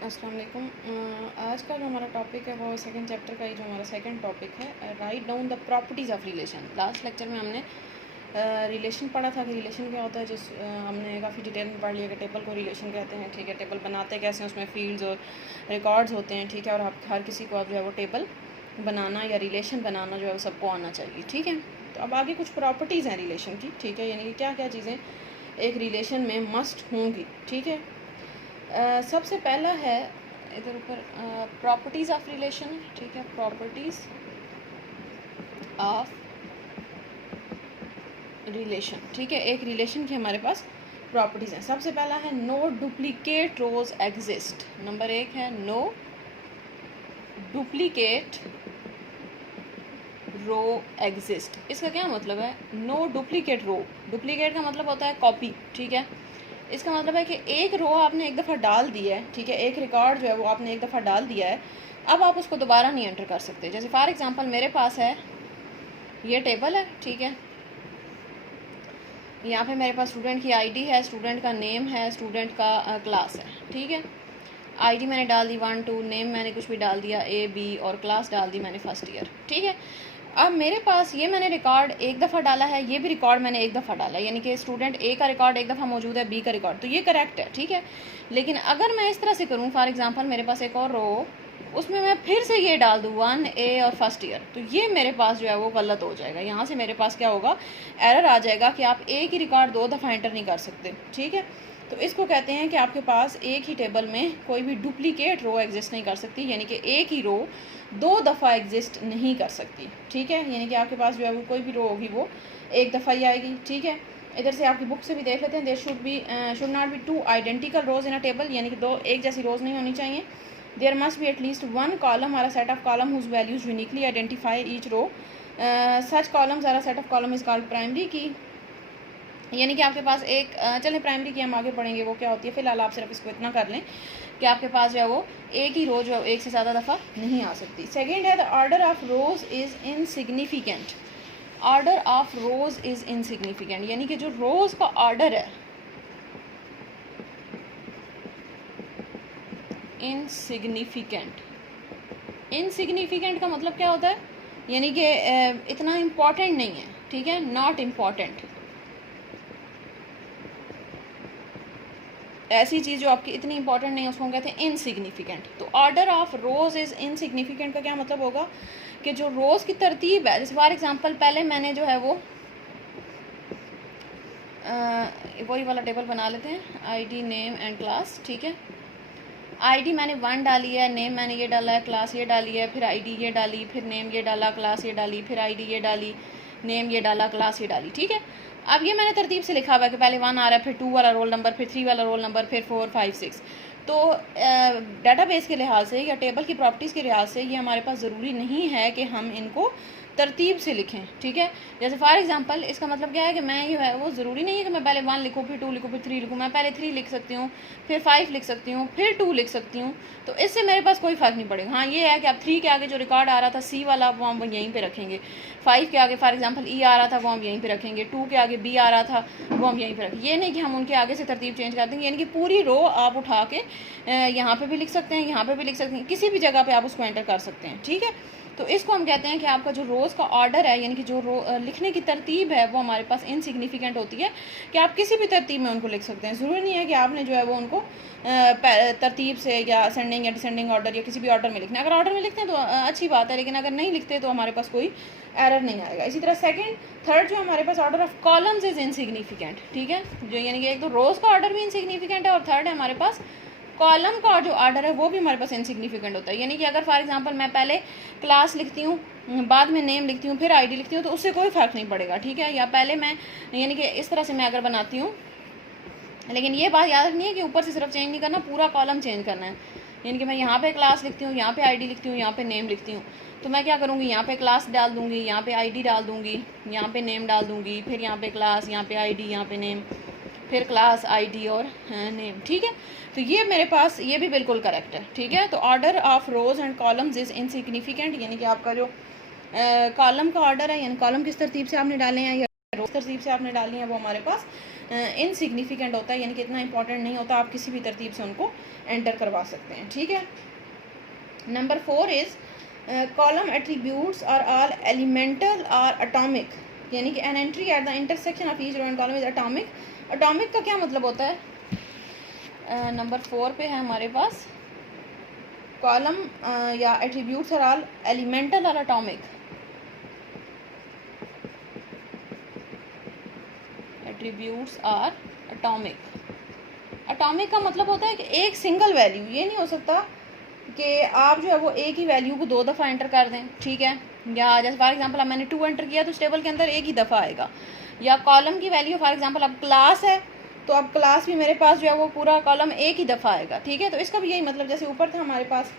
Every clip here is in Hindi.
अस्सलाम वालेकुम। आज का जो हमारा टॉपिक है वो सेकंड चैप्टर का ही जो हमारा सेकंड टॉपिक है, write down the properties of relation. Last lecture में हमने रिलेशन पढ़ा था कि रिलेशन क्या होता है, जिस हमने काफ़ी डिटेल में पढ़ लिया कि टेबल को रिलेशन कहते हैं। ठीक है, टेबल बनाते कैसे हैं, उसमें फील्ड्स और रिकॉर्ड्स होते हैं। ठीक है, और आप हर किसी को अब जो है वो टेबल बनाना या रिलेशन बनाना जो है वो सबको आना चाहिए। ठीक है, तो अब आगे कुछ प्रॉपर्टीज़ हैं रिलेशन की। ठीक है, यानी कि क्या क्या चीज़ें एक रिलेशन में मस्ट होंगी। ठीक है, सबसे पहला है इधर ऊपर प्रॉपर्टीज़ ऑफ रिलेशन। ठीक है, प्रॉपर्टीज़ ऑफ रिलेशन। ठीक है, एक रिलेशन की हमारे पास प्रॉपर्टीज़ हैं। सबसे पहला है नो डुप्लीकेट रोज एग्जिस्ट। नंबर एक है नो डुप्लीकेट रो एग्जिस्ट। इसका क्या मतलब है? नो डुप्लीकेट रो, डुप्लीकेट का मतलब होता है कॉपी। ठीक है, इसका मतलब है कि एक रो आपने एक दफ़ा डाल दी है। ठीक है, एक रिकॉर्ड जो है वो आपने एक दफ़ा डाल दिया है, अब आप उसको दोबारा नहीं एंटर कर सकते। जैसे फॉर एग्जांपल मेरे पास है ये टेबल है। ठीक है, यहाँ पे मेरे पास स्टूडेंट की आईडी है, स्टूडेंट का नेम है, स्टूडेंट का क्लास है। ठीक है, आईडी मैंने डाल दी 1 2, नेम मैंने कुछ भी डाल दिया A B और क्लास डाल दी मैंने फर्स्ट ईयर। ठीक है, अब मेरे पास ये मैंने रिकॉर्ड एक दफ़ा डाला है, ये भी रिकॉर्ड मैंने एक दफ़ा डाला है, यानी कि स्टूडेंट A का रिकॉर्ड एक दफ़ा मौजूद है, B का रिकॉर्ड, तो ये करेक्ट है। ठीक है, लेकिन अगर मैं इस तरह से करूँ, फॉर एग्जांपल मेरे पास एक और रो, उसमें मैं फिर से ये डाल दूँ 1 A और फर्स्ट ईयर, तो ये मेरे पास जो है वो गलत हो जाएगा। यहाँ से मेरे पास क्या होगा, एरर आ जाएगा कि आप एक ही रिकॉर्ड 2 दफ़ा एंटर नहीं कर सकते। ठीक है, तो इसको कहते हैं कि आपके पास एक ही टेबल में कोई भी डुप्लीकेट रो एग्जिस्ट नहीं कर सकती, यानी कि एक ही रो 2 दफ़ा एग्जिस्ट नहीं कर सकती। ठीक है, यानी कि आपके पास जो है वो कोई भी रो होगी वो एक दफ़ा ही आएगी। ठीक है, इधर से आपकी बुक से भी देख लेते हैं, there should not be 2 identical rows in a table, यानी कि 2 एक जैसी रोज नहीं होनी चाहिए। There must be at least 1 column और a set of column whose values uniquely identify each row. Such columns और a set of column is called primary key. यानी कि आपके पास एक चलें प्राइमरी की हम आगे पढ़ेंगे वो क्या होती है, फिलहाल आप सिर्फ इसको इतना कर लें कि आपके पास जो है वो एक ही रो जो है एक से ज़्यादा दफ़ा नहीं आ सकती। सेकंड है the order of rows is insignificant. Order of rows is insignificant, यानी कि जो रोज का ऑर्डर है इनसिग्निफिकेंट। इनसिग्निफिकेंट का मतलब क्या होता है, यानी कि इतना इम्पॉर्टेंट नहीं है। ठीक है, नॉट इम्पॉर्टेंट, ऐसी चीज़ जो आपकी इतनी इंपॉर्टेंट नहीं है उसको हम कहते हैं इनसिग्निफिकेंट। तो order of rows is insignificant का क्या मतलब होगा कि जो रोज़ की तरतीब है, जैसे फॉर एग्जांपल पहले मैंने जो है वो वही वाला टेबल बना लेते हैं, आईडी नेम एंड क्लास। ठीक है, आईडी मैंने 1 डाली है, नेम मैंने ये डाला है, क्लास ये डाली है, फिर आईडी ये डाली, फिर नेम ये डाला, क्लास ये डाली, फिर आईडी ये डाली, नेम ये डाला, क्लास ये डाली। ठीक है, अब ये मैंने तरतीब से लिखा हुआ है कि पहले 1 आ रहा है, फिर 2 वाला रोल नंबर, फिर 3 वाला रोल नंबर, फिर 4 5 6। तो डाटाबेस के लिहाज से या टेबल की प्रॉपर्टीज़ के लिहाज से ये हमारे पास ज़रूरी नहीं है कि हम इनको तरतीब से लिखें। ठीक है, जैसे फॉर एग्जांपल इसका मतलब क्या है कि मैं ये है वो ज़रूरी नहीं है कि मैं पहले 1 लिखूँ, फिर 2 लिखूँ, फिर 3 लिखूँ। मैं पहले 3 लिख सकती हूँ, फिर 5 लिख सकती हूँ, फिर 2 लिख सकती हूँ, तो इससे मेरे पास कोई फ़र्क नहीं पड़ेगा। हाँ, ये है कि आप 3 के आगे जो रिकॉर्ड आ रहा था C वाला वो हम यहीं पर रखेंगे, 5 के आगे फॉर एग्जाम्पल E आ रहा था वो हम यहीं पर रखेंगे, 2 के आगे B आ रहा था वो हम यहीं पर रखेंगे। ये नहीं कि हम उनके आगे से तरतीब चेंज कर देंगे, यानी कि पूरी रो आप उठा के यहाँ पर भी लिख सकते हैं, यहाँ पर भी लिख सकते हैं, किसी भी जगह पर आप उसको एंटर कर सकते हैं। ठीक है, तो इसको हम कहते हैं कि आपका जो रोज़ का ऑर्डर है, यानी कि जो लिखने की तरतीब है वो हमारे पास इनसिग्निफिकेंट होती है कि आप किसी भी तरतीब में उनको लिख सकते हैं। ज़रूरी नहीं है कि आपने जो है वो उनको तरतीब से या असेंडिंग या डिसेंडिंग ऑर्डर या किसी भी ऑर्डर में लिखना है। अगर ऑर्डर में लिखते हैं तो अच्छी बात है, लेकिन अगर नहीं लिखते तो हमारे पास कोई एरर नहीं आएगा। इसी तरह थर्ड जो हमारे पास order of columns is insignificant. ठीक है, जो यानी कि एक तो रोज़ का ऑर्डर भी इनसिग्निफिकेंट है और थर्ड है हमारे पास कॉलम का जो ऑर्डर है वो भी हमारे पास इनसिग्निफिकेंट होता है। यानी कि अगर फॉर एग्जांपल मैं पहले क्लास लिखती हूँ, बाद में नेम लिखती हूँ, फिर आईडी लिखती हूँ, तो उससे कोई फ़र्क नहीं पड़ेगा। ठीक है, या पहले मैं यानी कि इस तरह से मैं अगर बनाती हूँ, लेकिन ये बात याद रखनी है कि ऊपर से सिर्फ चेंज नहीं करना, पूरा कॉलम चेंज करना है। यानी कि मैं यहाँ पे क्लास लिखती हूँ, यहाँ पे आईडी लिखती हूँ, यहाँ पे नेम लिखती हूँ, तो मैं क्या करूँगी, यहाँ पे क्लास डाल दूँगी, यहाँ पे आईडी डाल दूँगी, यहाँ पे नेम डाल दूँगी, फिर यहाँ पे क्लास, यहाँ पे आईडी, यहाँ पे नेम, फिर क्लास आईडी और नेम। ठीक है, तो ये मेरे पास ये भी बिल्कुल करेक्ट है। ठीक है, तो order of rose and columns is insignificant, यानी कि आपका जो कॉलम का ऑर्डर है, यानी कॉलम किस तरतीब से आपने डाले हैं रोज तरतीब से आपने डालनी है वो हमारे पास इनसिग्निफिकेंट होता है, यानी कि इतना इंपॉर्टेंट नहीं होता, आप किसी भी तरतीब से उनको एंटर करवा सकते हैं, ठीक है। Number 4 is column attributes are all elemental और अटोमिक, यानी कि an entry at the intersection of each row and column is atomic. Atomic का क्या मतलब होता है? नंबर 4 पे है हमारे पास कॉलम या एट्रीब्यूट्स आर ऑल एलिमेंटल और atomic. Attributes are atomic. Atomic का मतलब होता है कि एक सिंगल वैल्यू, ये नहीं हो सकता कि आप जो है वो एक ही वैल्यू को 2 दफ़ा एंटर कर दें, ठीक है। या जैसे फॉर एग्जांपल अब मैंने 2 एंटर किया तो उस टेबल के अंदर एक ही दफ़ा आएगा। या कॉलम की वैल्यू फॉर एग्जांपल अब क्लास है तो अब क्लास भी मेरे पास जो है वो पूरा कॉलम एक ही दफ़ा आएगा, ठीक है। तो इसका भी यही मतलब जैसे ऊपर था हमारे पास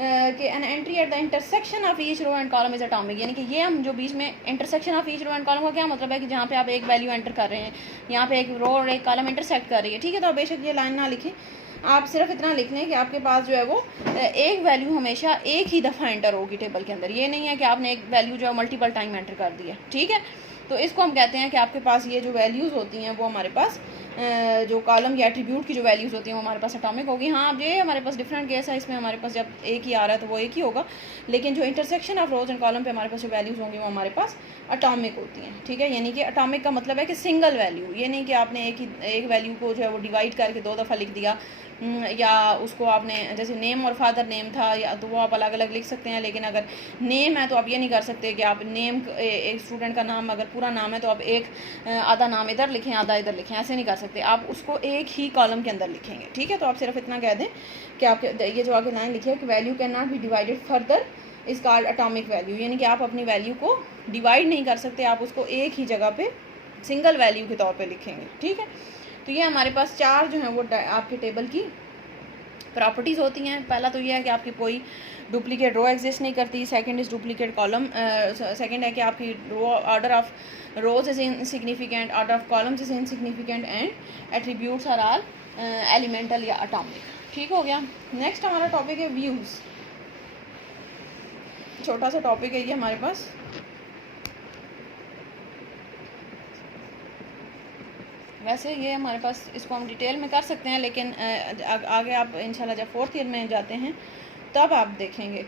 कि an entry at the intersection of each row and column is atomic, यानी कि ये हम जो बीच में intersection of each row and column का क्या मतलब है कि जहाँ पे आप एक वैल्यू एंटर कर रहे हैं, यहाँ पे एक रो और एक कॉलम इंटरसेक्ट कर रही है, ठीक है। तो आप बेशक ये लाइन ना लिखें, आप सिर्फ इतना लिख लें कि आपके पास जो है वो एक वैल्यू हमेशा एक ही दफ़ा एंटर होगी टेबल के अंदर, ये नहीं है कि आपने एक वैल्यू जो है मल्टीपल टाइम एंटर कर दी है, ठीक है। तो इसको हम कहते हैं कि आपके पास ये जो वैल्यूज़ होती हैं वो हमारे पास जो कॉलम या एट्रीब्यूट की जो वैल्यूज़ होती हैं वो हमारे पास अटोमिक होगी। हाँ, अब ये हमारे पास डिफरेंट केस है, इसमें हमारे पास जब एक ही आ रहा है तो वो एक ही होगा, लेकिन जो intersection of rose and column पे हमारे पास जो वैल्यूज़ होंगी वो हमारे पास अटोमिक होती हैं, ठीक है। यानी कि अटोमिक का मतलब है कि सिंगल वैल्यू, ये नहीं कि आपने एक वैल्यू को जो है वो डिवाइड करके 2 दफ़ा लिख दिया, या उसको आपने जैसे नेम और फादर नेम था या तो वो आप अलग अलग लिख सकते हैं, लेकिन अगर नेम है तो आप ये नहीं कर सकते कि आप नेम एक स्टूडेंट का नाम अगर पूरा नाम है तो आप एक आधा नाम इधर लिखें आधा इधर लिखें, ऐसे नहीं कर सकते, आप उसको एक ही कॉलम के अंदर लिखेंगे, ठीक है। तो आप सिर्फ इतना कह दें कि आपके ये जो आगे लाइन लिखी है कि value can not be divided further is called atomic value, यानी कि आप अपनी वैल्यू को डिवाइड नहीं कर सकते, आप उसको एक ही जगह पे सिंगल वैल्यू के तौर पे लिखेंगे, ठीक है। तो ये हमारे पास 4 जो हैं वो आपके टेबल की प्रॉपर्टीज़ होती हैं। पहला तो ये है कि आपकी कोई डुप्लीकेट रो एग्जिस्ट नहीं करती, second is duplicate column, second है कि आपकी row order of rows is insignificant, order of columns is insignificant and attributes are all elemental या अटोमिक, ठीक हो गया। नेक्स्ट हमारा टॉपिक है व्यूज़, छोटा सा टॉपिक है ये हमारे पास। वैसे ये हमारे पास इसको हम डिटेल में कर सकते हैं, लेकिन आगे आप इंशाल्लाह जब 4th ईयर में जाते हैं तब आप देखेंगे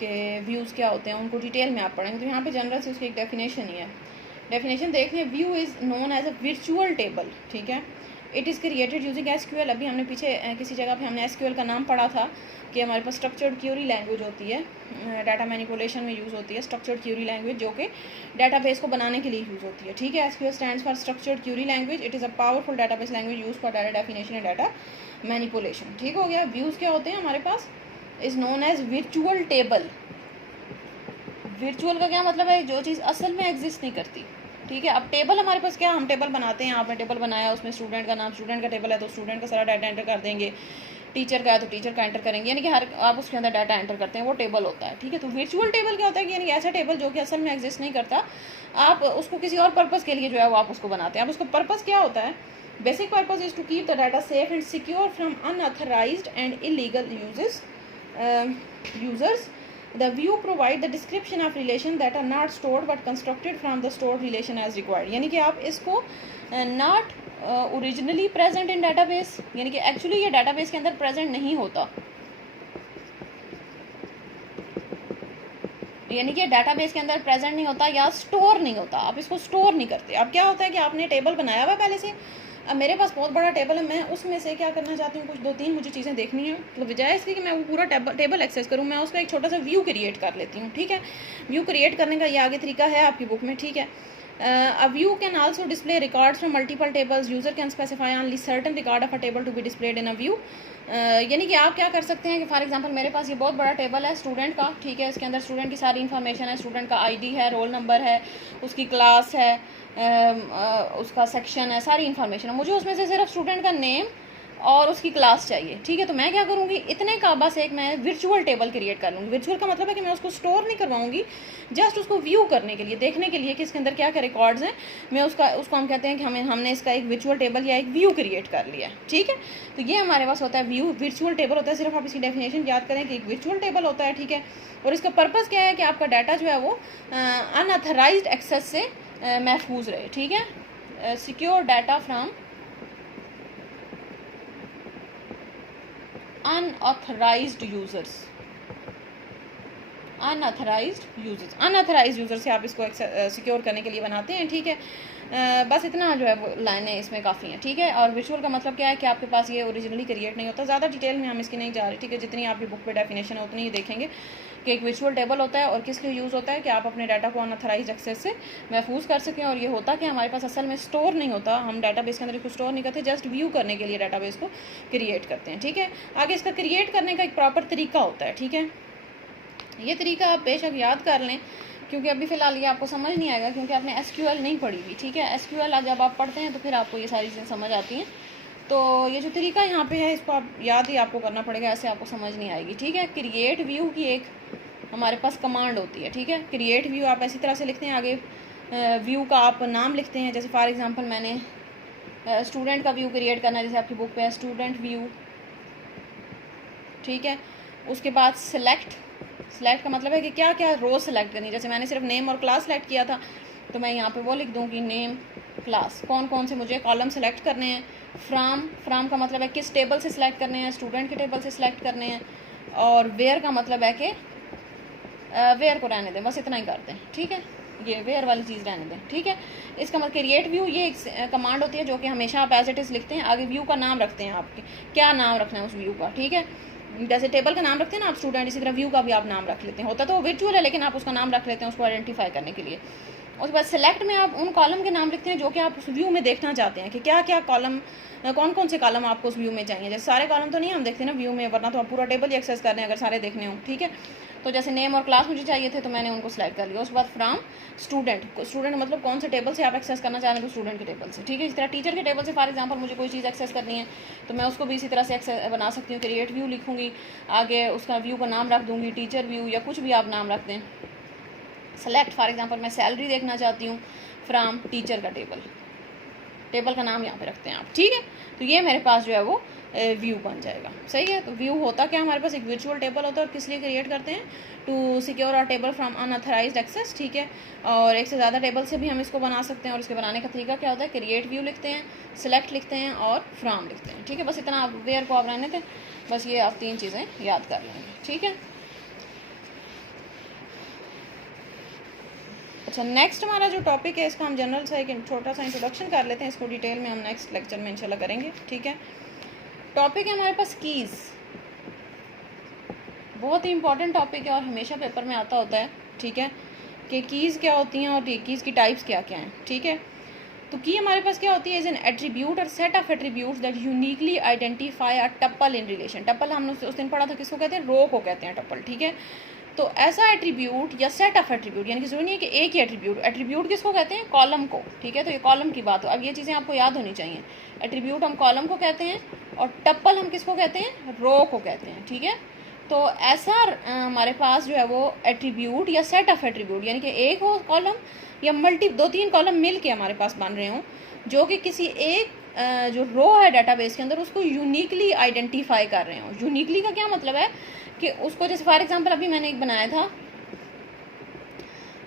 कि व्यूज़ क्या होते हैं, उनको डिटेल में आप पढ़ेंगे। तो यहाँ पे जनरल से उसकी एक डेफिनेशन ही है। डेफिनेशन देख लें, view is known as a virtual table, ठीक है। It is created using SQL. अभी हमने पीछे किसी जगह पे हमने एसक्यूएल का नाम पढ़ा था कि हमारे पास स्ट्रक्चर्ड क्यूरी लैंग्वेज होती है, डाटा मैनिपुलेशन में यूज़ होती है स्ट्रक्चर्ड क्यूरी लैंग्वेज, जो कि डाटाबेस को बनाने के लिए यूज़ होती है, ठीक है। SQL stands for structured query language. It is a powerful database language use for data definition and data manipulation, ठीक हो गया। व्यूज़ क्या होते हैं हमारे पास? Is known as virtual table. Virtual का क्या मतलब है? जो चीज़ असल में एग्जिस्ट नहीं करती, ठीक है। अब टेबल हमारे पास क्या, हम टेबल बनाते हैं, आपने टेबल बनाया, उसमें स्टूडेंट का नाम, स्टूडेंट का टेबल है तो स्टूडेंट का सारा डाटा एंटर कर देंगे, टीचर का है तो टीचर का एंटर करेंगे, यानी कि हर आप उसके अंदर डाटा एंटर करते हैं, वो टेबल होता है, ठीक है। तो वर्चुअल टेबल क्या होता है कि यानी ऐसा टेबल जो कि असल में एग्जिस्ट नहीं करता, आप उसको किसी और पर्पज़ के लिए जो है वो आप उसको बनाते हैं। अब उसका पर्पज़ क्या होता है? Basic purpose is to keep the data safe and secure from unauthorised and illegal users. The view provide the description of relation that are not stored but constructed from the stored relation as required, यानी कि आप इसको not originally present in database, यानी कि एक्चुअली ये database के अंदर present नहीं होता, यानी कि डाटाबेस के अंदर प्रेजेंट नहीं होता या स्टोर नहीं होता, आप इसको स्टोर नहीं करते। अब क्या होता है कि आपने टेबल बनाया हुआ पहले से, अब मेरे पास बहुत बड़ा टेबल है, मैं उसमें से क्या करना चाहती हूँ, कुछ 2-3 मुझे चीज़ें देखनी है, तो बजाय इसके कि मैं वो पूरा टेबल एक्सेस करूँ, मैं उसका एक छोटा सा व्यू क्रिएट कर लेती हूँ, ठीक है। व्यू क्रिएट करने का ये आगे तरीका है आपकी बुक में, ठीक है। A view can also display records from multiple tables. User can specify only certain record of a table to be displayed in a view. यानी कि आप क्या कर सकते हैं कि फॉर एग्जांपल मेरे पास ये बहुत बड़ा टेबल है स्टूडेंट का, ठीक है। इसके अंदर स्टूडेंट की सारी इन्फॉर्मेशन है, स्टूडेंट का आईडी है, रोल नंबर है, उसकी क्लास है, उसका सेक्शन है, सारी इन्फॉर्मेशन है। मुझे उसमें से सिर्फ स्टूडेंट का नेम और उसकी क्लास चाहिए, ठीक है। तो मैं क्या करूँगी, इतने का बस एक मैं वर्चुअल टेबल क्रिएट कर लूँगी। वर्चुअल का मतलब है कि मैं उसको स्टोर नहीं करवाऊँगी, जस्ट उसको व्यू करने के लिए, देखने के लिए कि इसके अंदर क्या क्या रिकॉर्ड्स हैं, मैं उसको हम कहते हैं कि हमने इसका एक वर्चुअल टेबल या एक व्यू क्रिएट कर लिया, ठीक है। तो ये हमारे पास होता है व्यू, वर्चुअल टेबल होता है। सिर्फ आप इसकी डेफिनेशन याद करें कि एक वर्चुअल टेबल होता है, ठीक है। और इसका पर्पज़ क्या है कि आपका डाटा जो है वो अनऑथराइज्ड एक्सेस से महफूज रहे, ठीक है। Secure data from unauthorised users, unauthorised user से आप इसको सिक्योर करने के लिए बनाते हैं, ठीक है। बस इतना जो है वो लाइनें इसमें काफ़ी हैं, ठीक है। और विजुअल का मतलब क्या है कि आपके पास ये ओरिजिनली क्रिएट नहीं होता, ज़्यादा डिटेल में हम इसकी नहीं जा रहे, ठीक है। जितनी आपकी बुक पे डेफिनेशन है उतनी ही देखेंगे कि एक विजुअल टेबल होता है और किस लिए यूज़ होता है कि आप अपने डाटा को अनऑथराइज्ड एक्सेस से महफूज कर सकें। और ये होता कि हमारे पास असल में स्टोर नहीं होता, हम डाटाबेस के अंदर इसको स्टोर नहीं करते, जस्ट व्यू करने के लिए डाटाबेस को क्रिएट करते हैं, ठीक है। आगे इसका क्रिएट करने का एक प्रॉपर तरीका होता है, ठीक है। ये तरीका आप बेशक याद कर लें, क्योंकि अभी फ़िलहाल ये आपको समझ नहीं आएगा क्योंकि आपने SQL नहीं पढ़ी हुई, ठीक है। SQL जब आप पढ़ते हैं तो फिर आपको ये सारी चीज़ें समझ आती हैं। तो ये जो तरीका यहाँ पे है इसको आप याद ही आपको करना पड़ेगा, ऐसे आपको समझ नहीं आएगी, ठीक है। क्रिएट व्यू की एक हमारे पास कमांड होती है, ठीक है। क्रिएट व्यू आप ऐसी तरह से लिखते हैं, आगे व्यू का आप नाम लिखते हैं। जैसे फॉर एग्जांपल मैंने स्टूडेंट का व्यू क्रिएट करना है, जैसे आपकी बुक पे है स्टूडेंट व्यू, ठीक है। उसके बाद सेलेक्ट का मतलब है कि क्या क्या रो सेलेक्ट करनी है। जैसे मैंने सिर्फ नेम और क्लास सेलेक्ट किया था तो मैं यहाँ पे वो लिख दूँ कि नेम क्लास, कौन कौन से मुझे कॉलम सेलेक्ट करने हैं। फ्राम का मतलब है किस टेबल से सिलेक्ट करने हैं, स्टूडेंट के टेबल से सिलेक्ट करने हैं। और वेयर का मतलब है कि वेयर को रहने दें, बस इतना ही करते हैं, ठीक है। ये वेयर वाली चीज़ रहने दें, ठीक है। इसका मतलब क्रिएट व्यू ये एक कमांड होती है जो कि हमेशा आप एज इट इज़ लिखते हैं, आगे व्यू का नाम रखते हैं, आपके क्या नाम रखना है उस व्यू का, ठीक है। जैसे टेबल का नाम रखते हैं ना आप स्टूडेंट, इसी तरह व्यू का भी आप नाम रख लेते हैं। होता तो वो विजुअल है लेकिन आप उसका नाम रख लेते हैं उसको आइडेंटिफाई करने के लिए। उसके बाद सेलेक्ट में आप उन कॉलम के नाम लिखते हैं जो कि आप उस व्यू में देखना चाहते हैं कि क्या क्या कॉलम, कौन कौन से कॉलम आपको उस व्यू में चाहिए। जैसे सारे कॉलम तो नहीं हम देखते ना व्यू में, वरना तो आप पूरा टेबल ही एक्सेस कर रहे हैं अगर सारे देखने हो, ठीक है। तो जैसे नेम और क्लास मुझे चाहिए थे तो मैंने उनको सेलेक्ट कर लिया। उसके बाद फ्रॉम स्टूडेंट मतलब कौन से टेबल से आप एक्सेस करना चाह रहे हैं तो स्टूडेंट के टेबल से, ठीक है। इस तरह टीचर के टेबल से फॉर एग्जांपल मुझे कोई चीज़ एक्सेस करनी है तो मैं उसको भी इसी तरह से एक्सेस बना सकती हूँ। क्रिएट व्यू लिखूँगी, आगे उसका व्यू का नाम रख दूँगी, टीचर व्यू या कुछ भी आप नाम रख दें। सेलेक्ट फॉर एग्जांपल मैं सैलरी देखना चाहती हूँ, फ्रॉम टीचर का टेबल का नाम यहाँ पे रखते हैं आप, ठीक है। तो ये मेरे पास जो है वो व्यू बन जाएगा, सही है। तो व्यू होता क्या हमारे पास एक वर्चुअल टेबल होता है और किस लिए क्रिएट करते हैं, to secure our table from unauthorised access, ठीक है। और एक से ज़्यादा टेबल से भी हम इसको बना सकते हैं और इसके बनाने का तरीका क्या होता है, क्रिएट व्यू लिखते हैं, सेलेक्ट लिखते हैं और फ्रॉम लिखते हैं, ठीक है। बस इतना आप वेयर को आप रहने थे, बस ये आप 3 चीज़ें याद कर लेंगे, ठीक है। अच्छा, नेक्स्ट हमारा जो टॉपिक है इसका हम जनरल सा एक छोटा सा इंट्रोडक्शन कर लेते हैं, इसको डिटेल में हम नेक्स्ट लेक्चर में इंशाल्लाह करेंगे, ठीक है। टॉपिक है हमारे पास कीज़, बहुत ही इंपॉर्टेंट टॉपिक है और हमेशा पेपर में आता होता है, ठीक है, कि कीज़ क्या होती हैं और कीज़ की टाइप्स क्या क्या हैं, ठीक है। तो की हमारे पास क्या होती है, इज एन एट्रीब्यूट और set of attributes that uniquely identify a tuple in relation. Tuple हमने उस दिन पढ़ा था, किसको कहते हैं, रो को कहते हैं टपल, ठीक है। तो ऐसा एट्रीब्यूट या सेट ऑफ एट्रीब्यूट, यानी कि जरूरी नहीं है कि एक ही एट्रीब्यूट किसको कहते हैं, कॉलम को, ठीक है। तो ये कॉलम की बात हो, अब ये चीज़ें आपको याद होनी चाहिए। एट्रीब्यूट हम कॉलम को कहते हैं और टप्पल हम किसको कहते हैं, रो को कहते हैं, ठीक है। तो ऐसा हमारे पास जो है वो एट्रीब्यूट या सेट ऑफ एट्रीब्यूट, यानी कि एक हो कॉलम या 2-3 कॉलम मिल के हमारे पास बन रहे हों, जो कि किसी एक जो रो है डाटाबेस के अंदर उसको यूनिकली आइडेंटिफाई कर रहे हों। यूनिकली का क्या मतलब है कि उसको, जैसे फॉर एग्जांपल अभी मैंने एक बनाया था,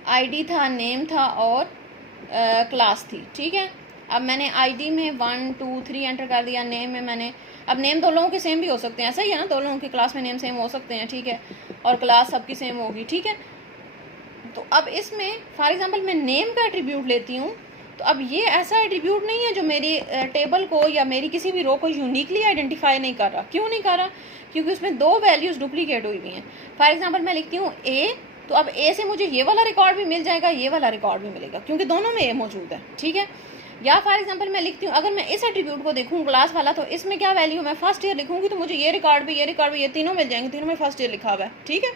आईडी था, नेम था और क्लास थी, ठीक है। अब मैंने आईडी में 1 2 3 एंटर कर दिया, नेम में मैंने, अब नेम 2 लोगों के सेम भी हो सकते हैं, ऐसा ही है ना, 2 लोगों की क्लास में नेम सेम हो सकते हैं, ठीक है, और क्लास सबकी सेम होगी, ठीक है। तो अब इसमें फॉर एग्जांपल मैं नेम का एट्रीब्यूट लेती हूँ, तो अब ये ऐसा एट्रीब्यूट नहीं है जो मेरी टेबल को या मेरी किसी भी रो को यूनिकली आइडेंटिफाई नहीं कर रहा। क्यों नहीं कर रहा, क्योंकि उसमें 2 वैल्यूज़ डुप्लीकेट हुई हुई हैं। फॉर एग्जांपल मैं लिखती हूँ ए, तो अब ए से मुझे ये वाला रिकॉर्ड भी मिल जाएगा, ये वाला रिकॉर्ड भी मिलेगा, क्योंकि दोनों में ए मौजूद है, ठीक है। या फॉर एग्जांपल मैं लिखती हूँ, अगर मैं इस एट्रीब्यूट को देखूँ क्लास वाला, तो इसमें क्या वैल्यू, मैं फर्स्ट ईयर लिखूँगी तो मुझे ये रिकॉर्ड भी ये तीनों मिल जाएंगे, तीनों में फर्स्ट ईयर लिखा हुआ है, ठीक है।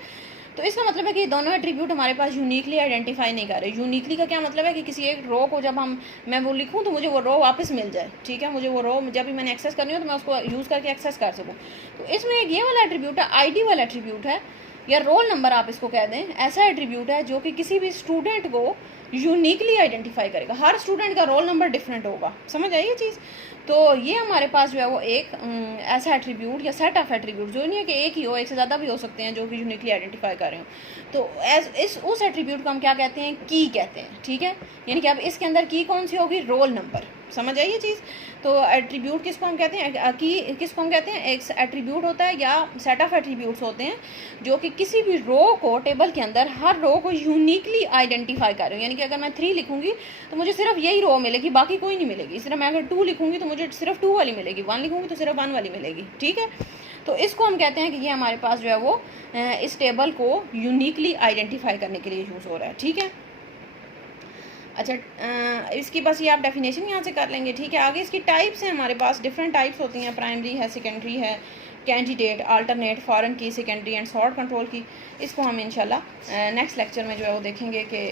तो इसका मतलब है कि दोनों एट्रीब्यूट हमारे पास यूनिकली आइडेंटिफाई नहीं कर रहे। यूनिकली का क्या मतलब है कि किसी एक रो को जब मैं वो लिखूं तो मुझे वो रो वापस मिल जाए, ठीक है। मुझे वो रो जब भी मैंने एक्सेस करनी हो तो मैं उसको यूज़ करके एक्सेस कर सकूं। तो इसमें एक ये वाला एट्रीब्यूट है, आईडी वाला एट्रीब्यूट है, या रोल नंबर आप इसको कह दें, ऐसा एट्रीब्यूट है जो कि किसी भी स्टूडेंट को यूनिकली आइडेंटिफाई करेगा। हर स्टूडेंट का रोल नंबर डिफरेंट होगा, समझ आई ये चीज़। तो ये हमारे पास जो है वो एक ऐसा एट्रीब्यूट या सेट ऑफ एट्रीब्यूट, जो नहीं है कि एक ही हो, एक से ज़्यादा भी हो सकते हैं जो कि यूनिकली आइडेंटिफाई कर रहे हो, तो उस एट्रीब्यूट को हम क्या कहते हैं, की कहते हैं, ठीक है। यानी कि अब इसके अंदर की कौन सी होगी, रोल नंबर, समझ आई ये चीज़। तो एट्रीब्यूट किसको हम कहते हैं, की किसको हम कहते हैं, एक एट्रीब्यूट होता है या सेट ऑफ एट्रीब्यूट्स होते हैं जो कि किसी भी रो को, टेबल के अंदर हर रो को यूनिकली आइडेंटिफाई कर रहे हो। यानी कि अगर मैं 3 लिखूंगी तो मुझे सिर्फ यही रो मिलेगी, बाकी कोई नहीं मिलेगी। इस तरह मैं अगर 2 लिखूंगी तो मुझे सिर्फ 2 वाली मिलेगी, 1 लिखूंगी तो सिर्फ 1 वाली मिलेगी, ठीक है। तो इसको हम कहते हैं कि ये हमारे पास जो है वो इस टेबल को यूनिकली आइडेंटिफाई करने के लिए यूज़ हो रहा है, ठीक है। अच्छा, इसकी बस ये आप डेफिनेशन यहाँ से कर लेंगे, ठीक है। आगे इसकी टाइप्स हैं हमारे पास, डिफरेंट टाइप्स होती हैं, प्राइमरी है, सेकेंडरी है, कैंडिडेट, अल्टरनेट, फॉरेन की, सेकेंडरी एंड सॉर्ट कंट्रोल की। इसको हम इंशाल्लाह नेक्स्ट लेक्चर में जो है वो देखेंगे कि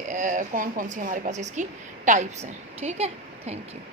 कौन कौन सी हमारे पास इसकी टाइप्स हैं, ठीक है। Thank you.